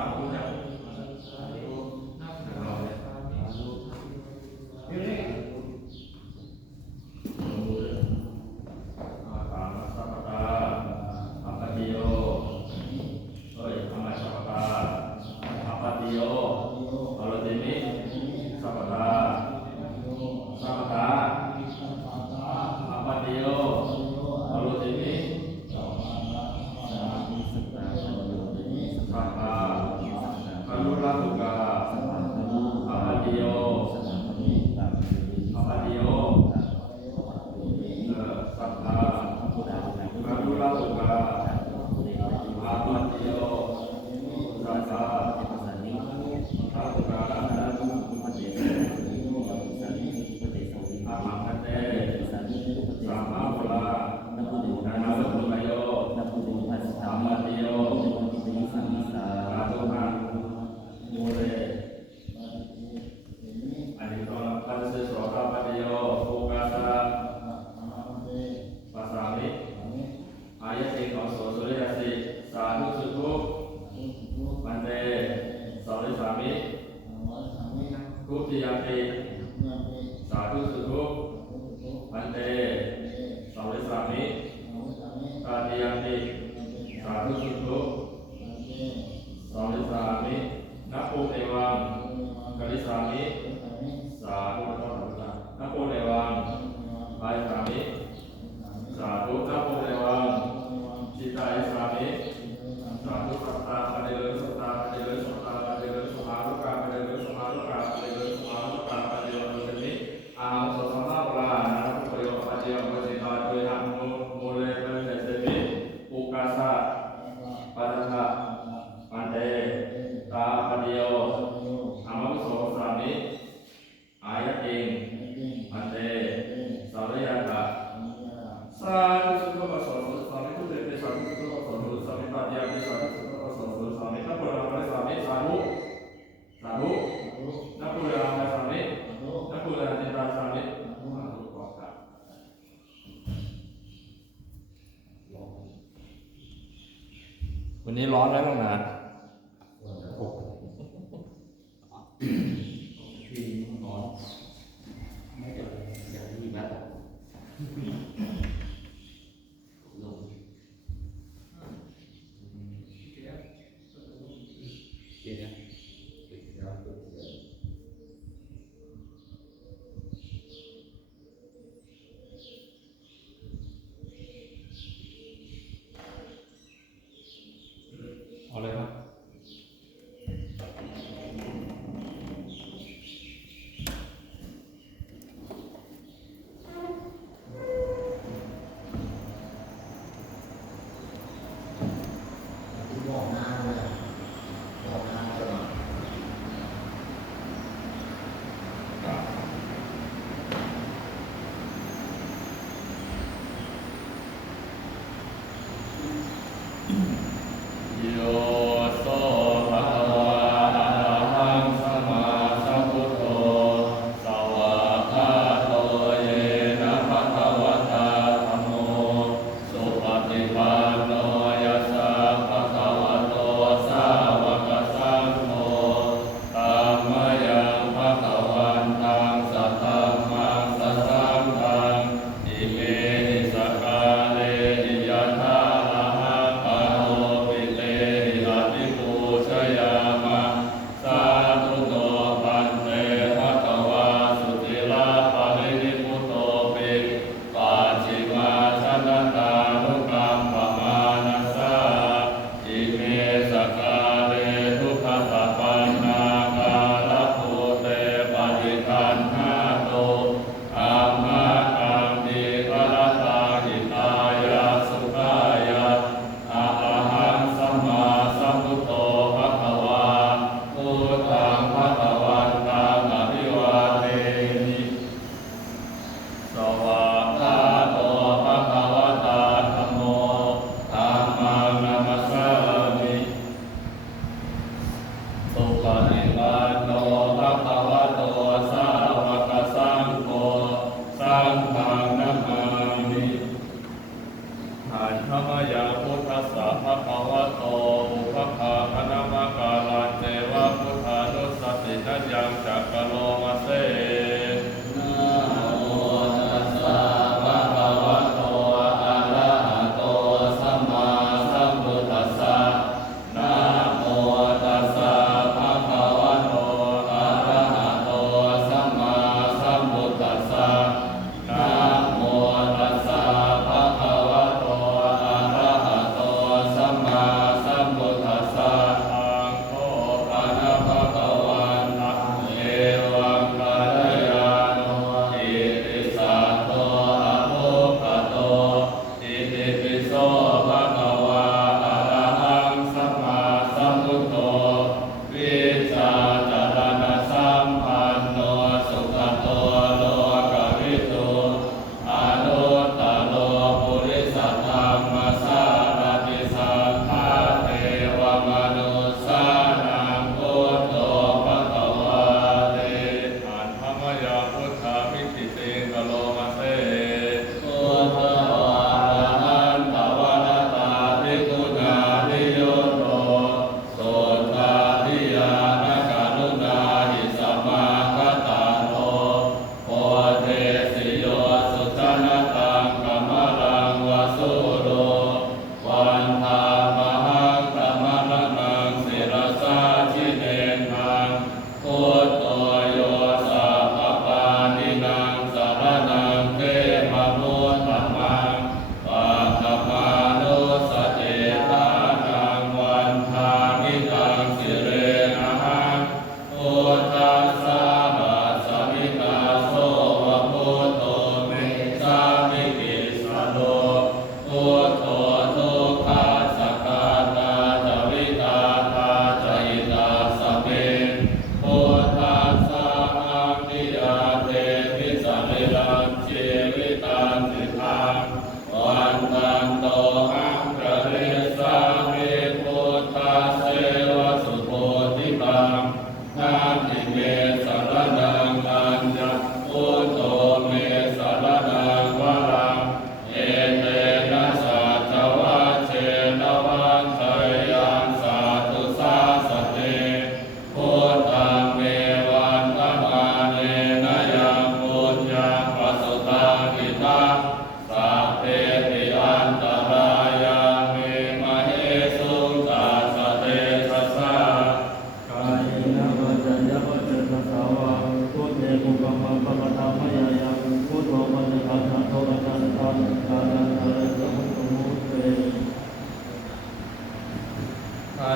ามคู่เนี่ยตามสัพพตาอัปปติโยธรรมสัพพตาอัปปติโยอรติมิสัพพตาสัพพตาอัปปติโยอรติมิสัพพะคารุราหุกาอัปปติโยอัปปติโยสัพพะคารุราหุกาอัปปติโยสัพพะราหุกาอาหังคันเตสัมมาโพลานานาสุขโยสัมมาติโยอาตุหังโมเรอันนี้ตอนการศึกษาพระปฏิโยโอกาสะภาษามิอายะเอกของโสสุริยสิสาธุสุทุมันเตสาริสามิทุติยปิสาธุสุทุมันเตสาริสามิตาติยปิสาธุสุทุสาริสามินัพพุเอวังกริสามิสาธุนัพพุเอวังกายสามิสาธุนัพพุเอวังจิตตายสามิสาธุสัตตาปะเดเลสัตตาปะเดเลสัตตาปะเดเลสุมาลุกาปะเดเลสุมาลุกาปะเดเลสุมาลุกาปะเดเลสุมิอาหังโสสัมมาปรานาภุโยปะเจยปะเจตาโดยหังโมเลปะเตเสมิอุกาสะปัตถะมันเตตาปะเดียวอามังโสสามิอายะติงมันเตสาริยะตะสาธุสุขะโสสามิทุเตเตสาธุสุขะโสสามิปะเดียปิสาธุสุขะโสสามินัพพุราภะสามิสาธุสาธุนัพพุราภะสามินัพพุราจิตตาสามิสาธุขอบคุณวันนี้ร้อนแล้วนะไม่เดี๋ยวมีแบบลงเดี๋ยวเอาเลยครับโยโส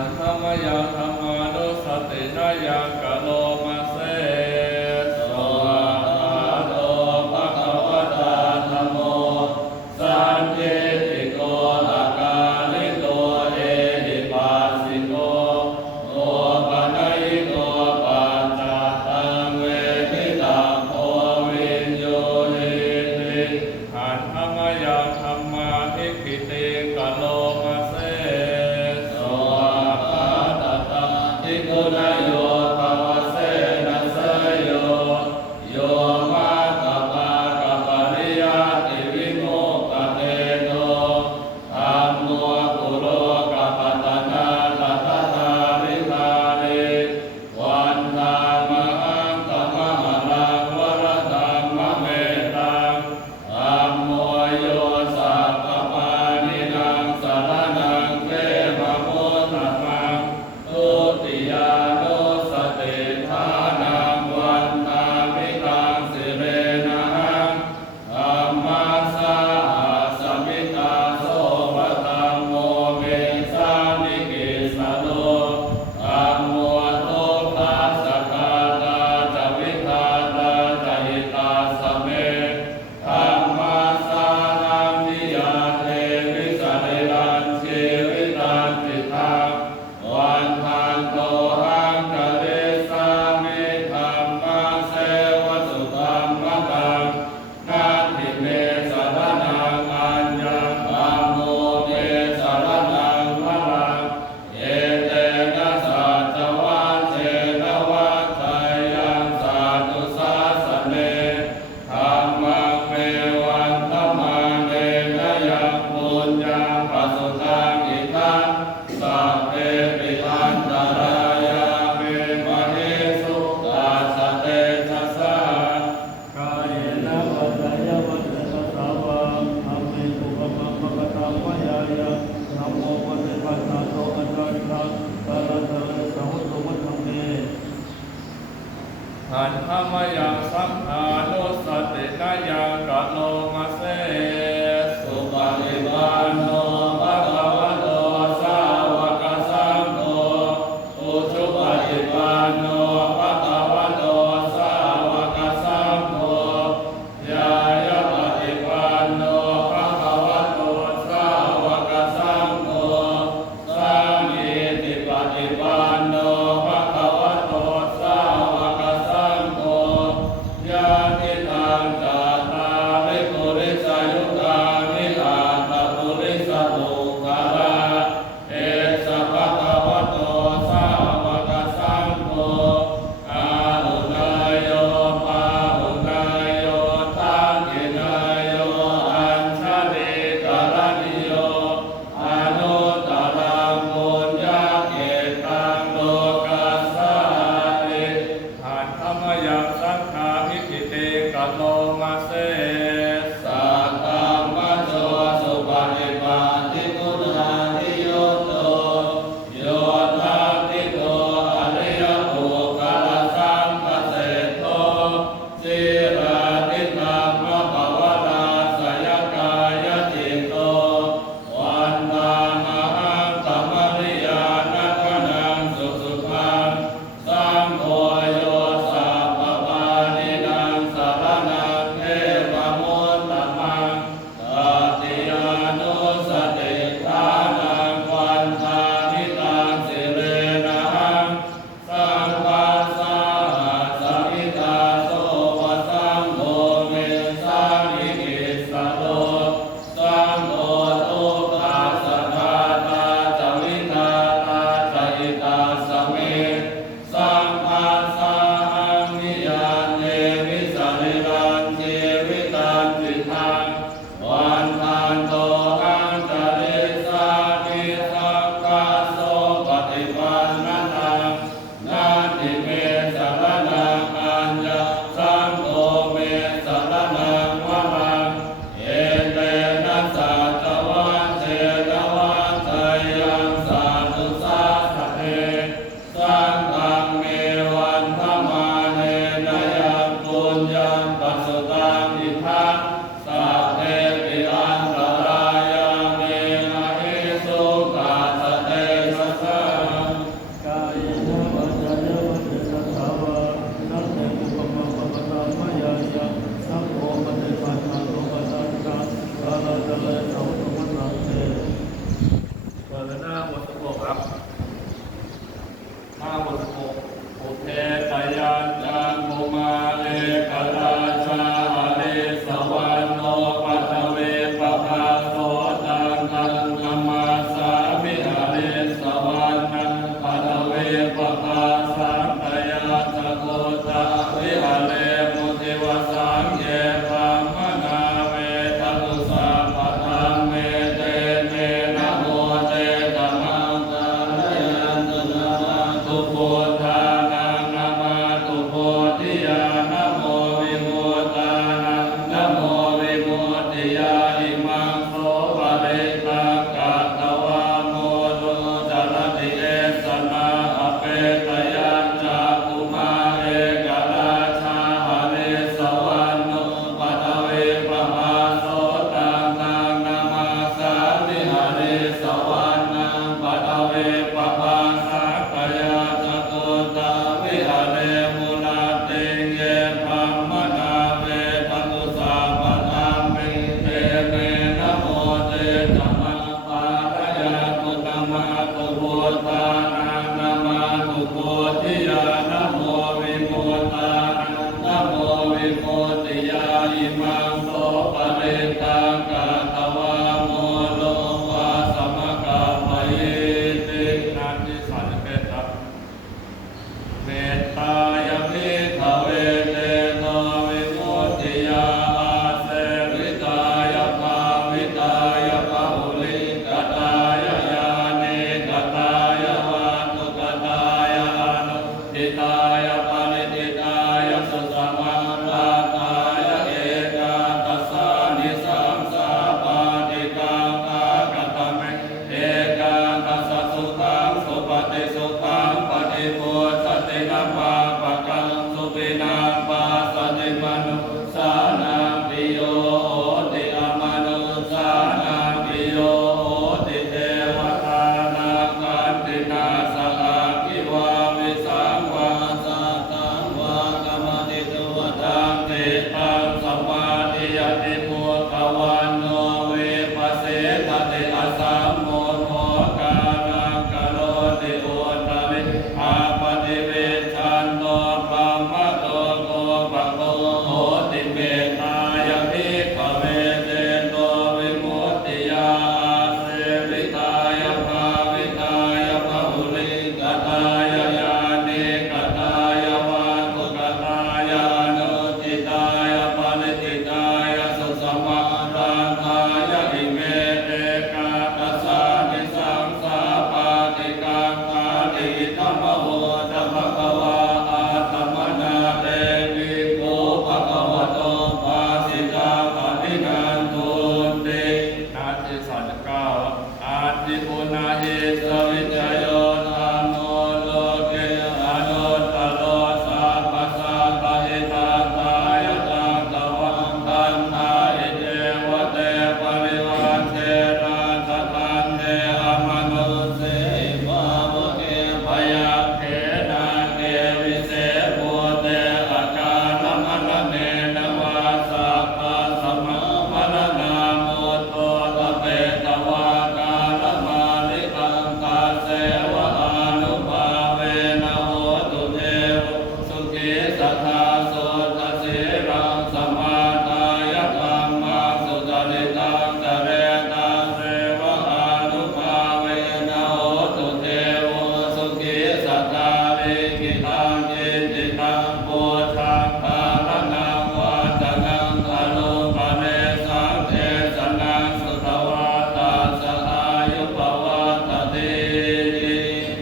นธรรมยังธรรมานุสตินายังกะโลมาเสสวะโตภะคะวะตาธัมโมสันทิติโกอาการลิโกเอหิปัสสิโกโอปะนัยโกปัจจตังเวทิตังโอวินโยหิติหันธรรมยังธรรมาทิคิติกะโลมาเสสวะตตาทิกุณโยภวเสนะเสโยโยมะกะปะกะปะริยติวิโมกขเตโตธัมโมกุโลกะปะตะนาตัตตาริธานิวันตามหังกัมมะรังวรธัมมะเมตังธัมโมโยสัพพปานินังสรณังเวมะโมตัมมังทุติยานุสติฐานังวันตามิตังสิเรนะหังธัมมัสสะสมิตาโสภะธัมโมเมสานิกิสโนธัมโมทุกขัสสะคาตาจวิทาตาจหิตาสเมธัมมัสสะนัมมิยาเทวิสริรันชีวิตันติทังวันทันโตหังกะเรสามิธัมมัสเสวะสุธัมมตังนาทิเมสรณังอัญญังธัมโมเมสรณังวรังเอเตนะสัจวัชเชนะวัฏฏายังสัตตุสาสเนธัมมังเมวันธรรมาเนนะยังปุญญังปัสสุตังอิทังสัพเพปิอันตรายาเมมะเหสุตัสสะเตชัสสะกายนะวัจจายวัจจะสาวะธัมเมสุปะปะปะตาวะยายะธัมโมวัจจะปัสสะโตอัจจายะสารเตสังโฆวัฏัมเมหันธรรมยังสัมมานุสตินายังกะโลมาเสสุปฏิปันโนภะคะวะโตสาวกสังโฆอุชุปฏิปันโนภะคะวะโตสาวกสังโฆยายะปฏิปันโนภะคะวะโตสาวกสังโฆสังฆิติปฏิปันโนภะคะวะโตสาวกสังโฆญาติตังจัตตาริปุเร บทหกอุเทตยัญจังโมมาเลกราชาหะเลสวรรณโนปัทเวปภาโสตังตังกัมมาสามิหะเลสวรรณังปัทเวปภาสังตยาสโกตาวิหะเลมุติวสังเยปัมมนาเวทัตุสาปะทังเมเตเมนะโมเตตัมมังกาลยันตุนะตุโพธานังนะมาตุโพธิยานะโมวิโมตานังนะโมวิโมติยาอิมังโสภะเรตังกัตตวาโมโลจารติเอสนาอเปตยัญจากุมาเอกราชาหะเลสวรรณโนปัทเวปภาโสตังตังนามาสามิหะเลสวรรณังปัทเวปภาสังกยาจโกตาวิหะเลมุนาเตเยปัมมนาเวทัตุสาปะทังเมเตเมนะโมเตตัมมังปาระยาตุตัมมาตุโพธานังนะมาตุโพธิยานะโมวิโมตานังนะโมวิโมติยาอิมังโสภะเรตังกัตตวาโมโลวาสมะกะปะเยตินาทิสันเปตะเมตตายะมิขเวเตโนวิโมติยาอาเสวิตายะภาวิตายะภาหุลิกตายะยานิกตายะวาตุกตายะอนุทิตายะปานิทิตายะสุสัมมาราตายะเอกาตัสสานิสังสาปาติกังอากตเมเอกาตัสสะสุขังสุปฏิสุขังปฏิโพสตินะปาปะกังสุปินังปาสติมนุสานังปิโยโหติอมนุสานังปิโยโหติเทวตานังกันตินาสหกิวาวิสังวาสัตังวากรรมติตุวตังติตังสัมมาทิยติมุขวันโนเวปัสเสทติอสัมโมโทกานังกโรติโอตวิอาปฏิเวชันโตปัมมะโตโกภะโกโหติเมตตายะภิกขเวเตโตวิมุตติยาอาเสวิตายะภาวิตายะภาหุลิกตายะยานิกตายะวาตุกตายะอนุทิตายะปานิทิตายะสุสัมมาราตายะอิเมเอกาตัสสานิสังสาปาติกังอาทิธัมมโหจะภะคะวาอาตัมมนาเตวิโกภะคะวะโตภาสิตาปะทินันตุตินาทิสัจเก้าอาทิปุนาหิสวิจโยธัมโมโลเกอนุตตโรสัพพสัตตหิตาตายะตังตวังคันธาอิเทวเตปริวันเทราสตันเทอมนุเสวาวเกภยาเขนาเกวิเศโภเตอาการมะนะเนนวาสัพพะสมะมะนะนาโมโตตะเปตวากาลมาลิกังกาเสวะอานุภาเวนะโหตุเทวสุขีสัทธาโสตเสรังสมาทายะธัมมังสุจริตังจเรตังเสวะอานุภาเวนะโหตุเทวสุขีสัทธาวิกิตังจิตติตังโพธังภาลนังวาจนังอนุปเนสังเทศนังสุตวาตาสหายุปวัตติ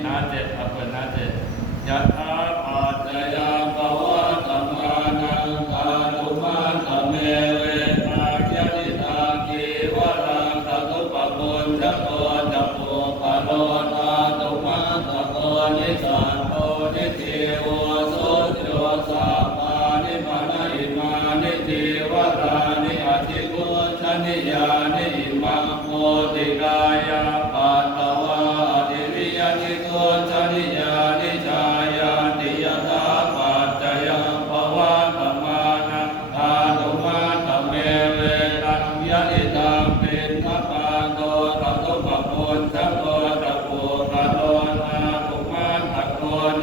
นาเจ็ดอภรนาเจ็ดยะถาปัจจยังภวะธัมมานังกาลุมาตเมเวนักยติตากีวรังตตุปปุญจโตจัปโปปะโลตาตุมาตโตนิสันโตนิทิโวโสติโยสัพพานิมานะอิมานิทิวรานิอธิโกชนิยานิอิมังโพติกายาปัตตวาอธิวิยติโกชนิยานิชายาติยถาปัจจยังภวะธัมมานังทานุมาตเมเวตังยะติตังเป็นทปาโตตตุปปุญจโตตะโพกะโตนาตุมาตะโกเน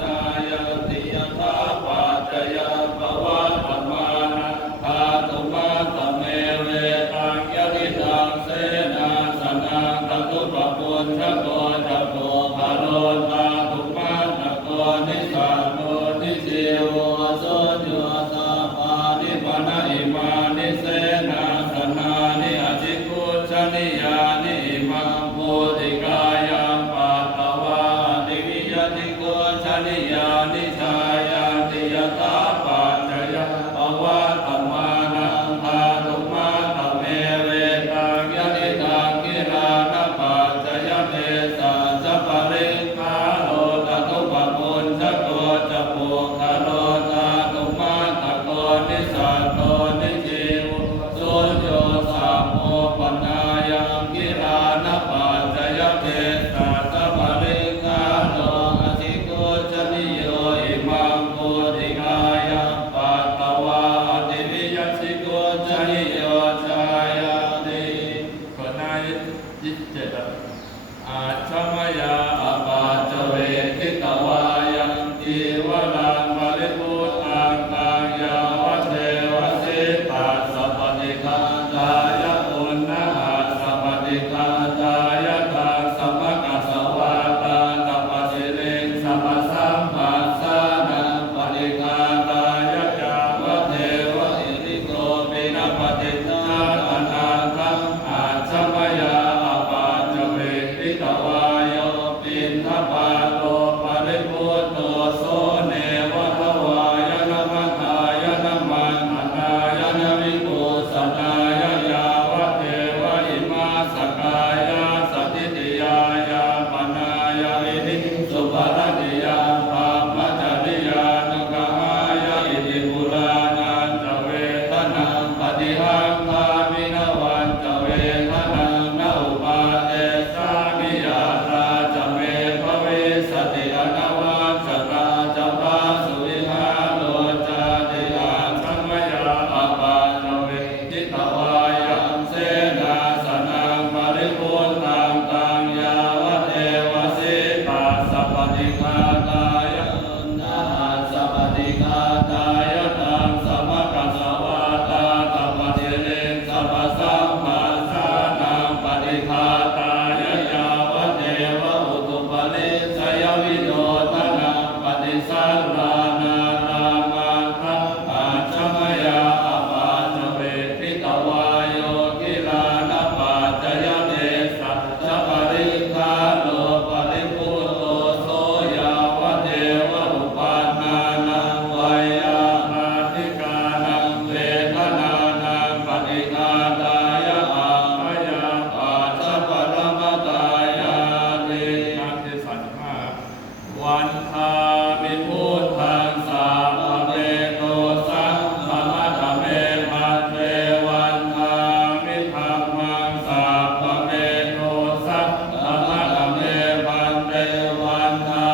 จายติยถาปัจจยปวัตตมานะธาตุมาตเมเวตังยติตังเสนาสนังตตุปปุญชโกจัปโตภาโลตาตุมาตโกนิสัตโตนิจิโวโสโยตาปานิปนะอิมานิเสนาสนานิอจิกุชนิยานิอิมังโพธิกายังปัตตวาติวิยติโกชนิยานิชายาติยตาปัจจยปวัตตมานังธาตุมาตเมเวตังยติตังกิรานะปัจจยเตสะจะปริคาโลตตุปปุญชโกจะโพคาโลตาตุมาตโกนิสัตโตนิจิวโสโยสัมโมปนายังกิรานะปัจจยเตสะจะปริคาโลอธิโกชนิโยอิมังโพธิกายังปัตตวาติวิยัสสิโกชนิโยชายาติข้อ27อาชัมยาอปาจเวทิตวายังจีวรังปริปุตตังตังยาวเทวสิตัสสะปฏิฆาตายะปุณณหัสสะปฏิฆาตายะตังสัมภกัสสวาตาตัปปสิริงสัพพสัมปัสสะนังปฏิฆาตายะจาวเทวอิริโกปินะปฏิฆาตานังคังอาชัมยาอปาจเวทิตวาโยปินทปาโลปริปุตโตโสเนวทวายะนะมังคายะนะมันนายะนะวิปุสนายะยาวเทวอิมาสกายาสติติยายาปนายะอินิสุภรติยาภามจริยานุกหายะอิติปุรานันจเวทนังปฏิหังคามินวันจเวทนังนอุปาเทสามิยาตราจเมภเวสติอนวัชชตาจปาสุวิหาโลจาติอาชัมยาอปาจเวทิตวายังเสนาสนังปริปุตตังตังยาวเทวสิตัสสะปฏิฆาตายะนาสัพปฏิฆาตายะตังสัมภกัสสวาตาตัปปติเรนสัพพสัมปัสสะนังปฏิฆาตายะยาวเทวอุตุปลิสยวิโดทนังปฏิสันลานารามังคังอาชัมยาอปาจเวทิตวาโยกิรานะปัจจยเตสัจจะปริคาโลปริปุตโตโสยาวเทวอุปันนานังวายาอาทิกานังเวทนานังปฏิฆาตายะอาภยาปัจจปรมตายาตินักที่35วันทามิพุทธังสาภเวโตสังฆมัตเมพันเตวันทามิธัมมังสาภเวโตสังฆมัตเมพันเตวันทา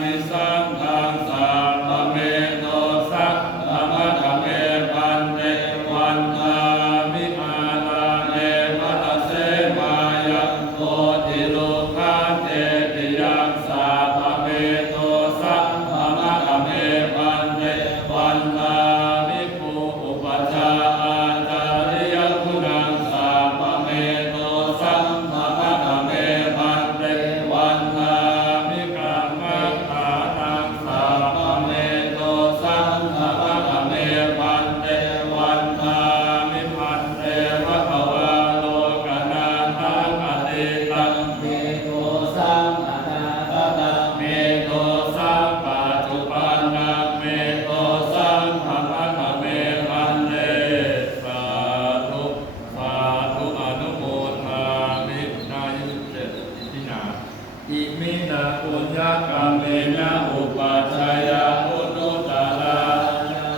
มิสังฆังสาภเวโตสังฆมัตเมพันเตวันทามิอาลาเนมัตเสมายังโพธิโลกาเตติยังสาภเวโตสังฆมัตเมพันเตวันทามิภูอุปชฌาย์อาจาริยคุณังสาภเวโตสังฆมัตเมพันเตวันทามิกรรมฐานังสาภเวโตสังฆมัตเมพันเตวันทามิพันเตวะคะวาโลกนาทังอติตังเมโตสังอนาคตังเมโตสังปัจจุบันนังเมโตสังธรรมะเมพันเตสาธุสาธุอนุโมทามินายุเจตินาอิมินาปุญญกรรมเมนะอุปัชฌายาอุตุตารา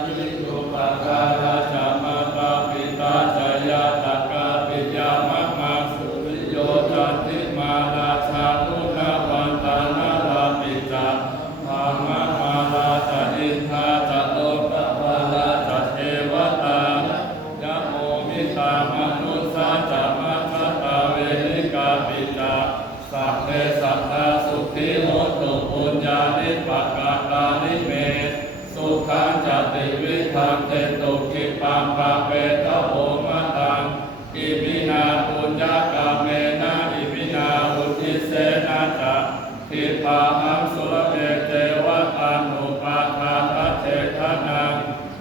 วิจุปการะจามะตาปิตาจายาตกาปิยามะมาสุริโยจันติมาราชาตุนาวันตานาราปิจาธรรมมาราชอินทาจโตปวาราชเทวตายะโมมิตามนุสาจามัสตาเวนิกาปิจาสัพเพสัตตาสุขิโหตุปุญญานิปัต านิเมสุขังจติวิทังเตตุกิปังภะเวทโหมะตังอิมินาปุญญากาเมนะอิมินาอุทิเสนะจะทิปาหังสุรเมเตวะตานุปาทาทเจทนัง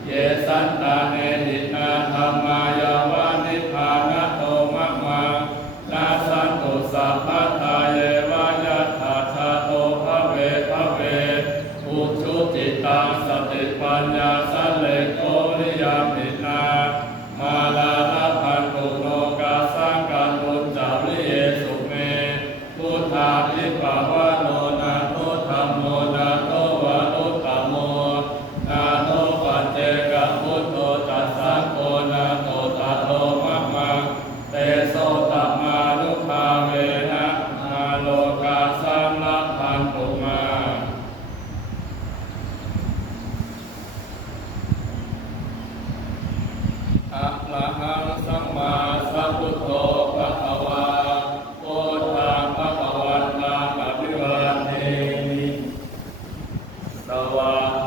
เยสันตาเนหินาธรรมายาวานิพพานะโตมะมังนาสันตุสัพพะทาเยวายะถาชาโตภเวภเวอุชุจิตังสติปัญญาสัลเลโกนิยามินามาลาลพันตุโลกาสังกัตุจาริเยสุเมพุทธาภิปวะโนนาโตธัมโมนาโตวะโตตัมโมนาโตปัจเจกพุทโธจัสสังโฆนาโตตัสโตมะมังเตโสตัมมานุภาเวนะนาโลกาสังลัพพันตุมาอะระหังสัมมาสัมพุทโธภะคะวาพุทธังภะคะวันตังอะภิวาเทมิสวาก